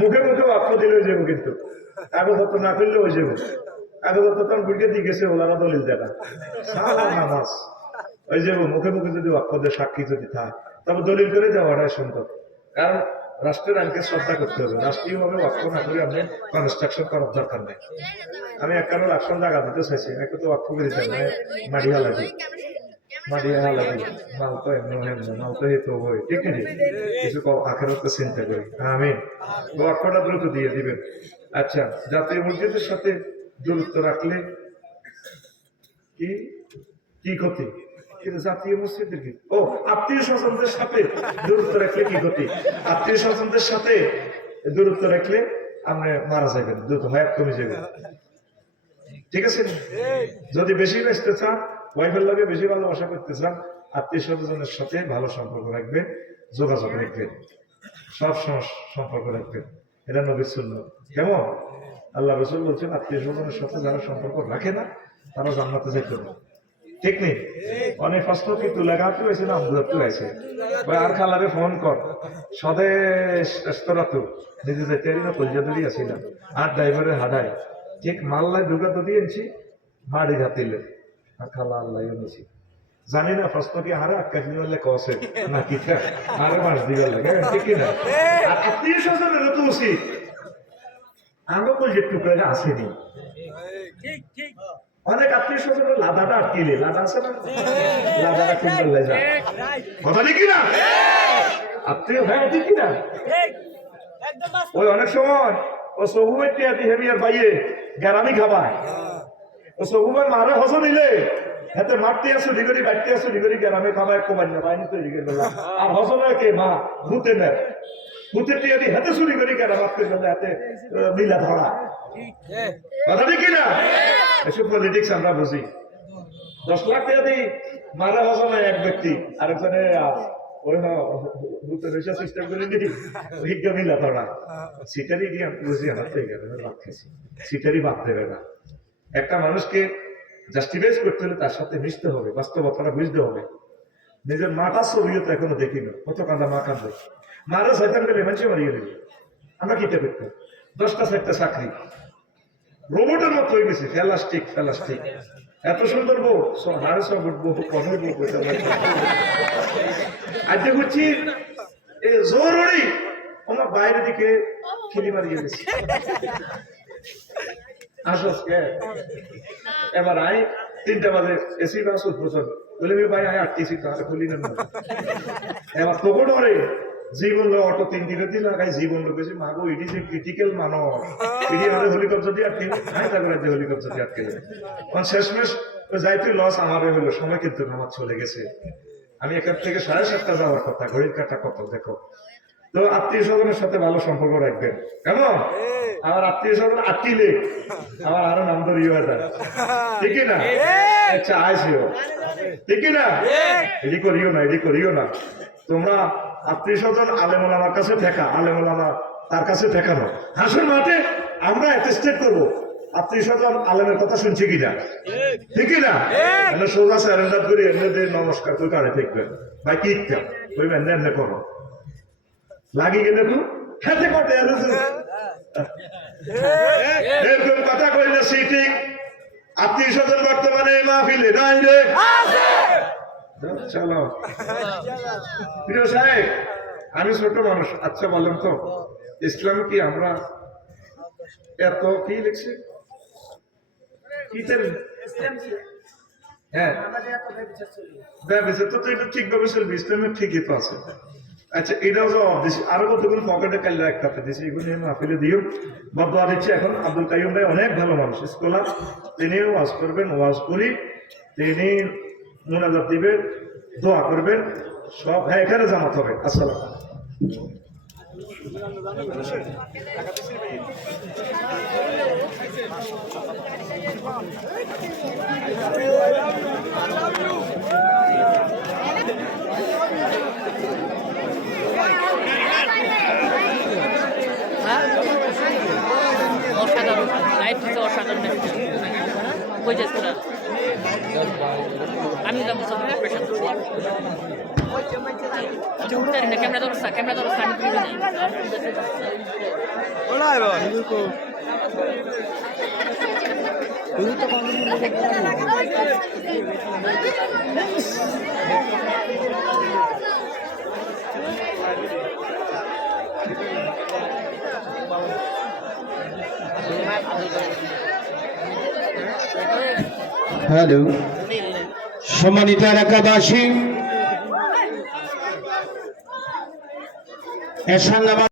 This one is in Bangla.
মুখে মুখে বাক্য দিলে হয়ে যাবো, কিন্তু কাগজপত্র না করলে হয়ে যাবো। কাগজপত্র তখন বুঝে দিয়ে গেছে ওলারা দলিল দেখা সারা নামাজ হয়ে যাবো। মুখে মুখে যদি বাক্য দিয়ে সাক্ষী যদি থাকে তবে দলিল করে দেওয়াটাই সম্ভব। কারণ রাষ্ট্রের আইনকে শ্রদ্ধা করতে হবে। রাষ্ট্রীয়ভাবে বাক্য না করে আপনি কনস্ট্রাকশন করার দরকার নেই। আমি এক কারণে রাষ্ট্র জায়গা দিতে চাইছি, একটু তো বাক্য করে দিতে মাড়িয়া লাগে মারিয়া লাগে মাল তো এমন মাল তো হেতু হয়, ঠিক আছে? কিছু আখেরাতে চিন্তা করি। আমি বাক্যটা দ্রুত দিয়ে দিবেন। আচ্ছা, জাতীয় মসজিদের সাথে দূরত্ব রাখলে কি কি ক্ষতি? কিন্তু জাতীয় মসজিদের কি ও আত্মীয় স্বজনদের সাথে দূরত্ব রাখলে কি ক্ষতি? আত্মীয় স্বজনদের সাথে দূরত্ব রাখলে আপনি মারা যাবেন, দ্রুত হায়াত কমে যাবে, ঠিক আছে? যদি বেশি বেঁচতে চান, ওয়াইফের লগে বেশি ভালোবাসা করতে চান, আত্মীয় স্বজনের সাথে ভালো সম্পর্ক রাখবেন, যোগাযোগ রাখবেন, সব সম্পর্ক রাখবেন। এটা নবীর সুন্নাত। কেমন? আল্লাহ রাসূল বলছেন আত্মীয় স্বজনের সাথে যারা সম্পর্ক রাখে না তারা জান্নাতে যেতে পারে, ঠিক নেই? অনেক প্রশ্ন কি তুলে গাঁতে হয়েছে না আমদুরাতে হয়েছে, আর খালারে ফোন কর স্বদেশ রেস্তোরাঁ নিজে যেতে না কলজাদুরি আসিলাম আর ড্রাইভারের হাডায় ঠিক মাল্লায় ঢুকা তো দিয়েছি মাড়ি ঘাতিলে আর খালা আল্লাহ নিছি জানি না প্রশ্ন কি হারে আটকাশি বললে কসে নাকি আরে মাস দিবে লাগে, ঠিক না? আর আত্মীয় স্বজনের তো উচিত আরো কলজের টুকরা আসেনি। অনেক আত্মীয় স্বজনের লাদাটা আটকিলে লাদা আছে না, লাদাটা কিনতে যায় কথা দেখি না আত্মীয় ভাই, ঠিক না? ওই অনেক সময় ও সহুমের টিয়াটি হেমিয়ার বাইয়ে গ্যারামি খাবায়, ও সহুমের মারে হস নিলে হাতে মারতে আসো ডিগরি বাড়তে আসো ডিগরি গ্যারামে খাবায় কমাই না বাইনি তৈরি করে আর হসনের কে মা ভূতে নেয় ভূতের টিয়াটি হাতে চুরি করে গ্যারাম মারতে গেলে হাতে মিলা ধরা কথা দেখি না? এসব পলিটিক্স আমরা বুঝি। 10 লাখ টাকা দিই মারা হসনে এক ব্যক্তি আরেকজনে ওই ভূতের সিস্টেম করে দিই ভিজ্ঞ মিলা ধরা সিটারি দিয়ে আমি বুঝি আমার থেকে গেল বাদ খেয়েছি, সিটারি বাদ দেবে না। একটা মানুষকে জাস্টিফাইজ করতে হলে তার সাথে মিশতে হবে, বাস্তবতাটা বুঝতে হবে। নিজের মাটা ছবিও তো এখনো দেখি না, কত কাঁদা মা কাঁদবে, মারা শয়তান গেলে মানুষে মারিয়ে দেবে। আমরা কিটা করতাম 10টা 4টা চাকরি রোবটের মতো হয়ে গেছে, ফেলাস্টিক ফেলাস্টিক এত সুন্দর বউ হাড়ে সব উঠবো কমের বউ আজকে করছি জোরই আমার বাইরের দিকে খেলি মারিয়ে গেছি আসস কে এবার আই 3টা বাজে এসি বাস উদ্বোধন বলে ভাই আয় আটকেছি তো আর খুলি না এবার তখন ওরে জীবন অটো 3 দিনের দিন লাগাই জীবন লোকেছে মাগো ইডি যে ক্রিটিক্যাল মানুষ ইডি আমাদের হেলিকপ্টার দিয়ে আটকে হাই তারপরে হেলিকপ্টার দিয়ে আটকে কারণ শেষমেশ যাইতে লস আমারও হলো, সময় কিন্তু আমার চলে গেছে। আমি এখান থেকে 7:30 যাওয়ার কথা, ঘড়ির কাটা কত দেখো। তো আত্মীয় স্বজনের সাথে ভালো সম্পর্ক রাখবেন, কেমন? আমার আত্মীয় স্বজন আটকিলে আমার আরো নাম ধরে হয়ে যায়, ঠিক না? আচ্ছা আইসিও, ঠিক না? এডি করিও না, এডি করিও না। তোমরা আত্মীয় স্বজন আলেমুল আমার কাছে ঠেকা, আলেমুল আমার তার কাছে ঠেকানো। হাসুর মাঠে আমরা অ্যাটেস্টেড করবো আত্মীয় স্বজন আলেমের কথা শুনছি কিনা, ঠিক না? সোজা স্যারেন্ডার করে এমনি নমস্কার তুই কারে দেখবেন ভাই কি ওই এমনি করো লাগি গেলে তো খেতে করতে এরকম কথা কইলে সিটিং আত্মীয় স্বজন বর্তমানে মাহফিলে নাই রে। চলো প্রিয় সাহেব, আমি ছোট মানুষ, আচ্ছা বলেন তো ইসলাম কি আমরা এত কি লিখছি হ্যাঁ ব্যবসা তো এটা ঠিকভাবে চলবে, ইসলামের ঠিকই তো আছে। আচ্ছা এটাও জবাব দিচ্ছি, আরো কতগুলো পকেটে কাল্লা একটাতে দিচ্ছি, এগুলো মাহফিলে দিও বদয়া দিচ্ছি। এখন আব্দুল কাইয়ুম ভাই অনেক ভালো মানুষ, স্কলার, তিনিও ওয়াজ করবেন, ওয়াজ করি, তিনি মুনাজাত দিবেন, দোয়া করবেন, সব হ্যাঁ এখানে জামাত হবে। আসসালাম অসাধারণ লাইফ থেকে অসাধারণ কই যাস তোরা? আমি যাবো সবাই প্রেশার ক্যামেরা ধরো, ক্যামেরা ধরো, হ্যালো, সম্মানিত এলাকাবাসী, এশার নামাজ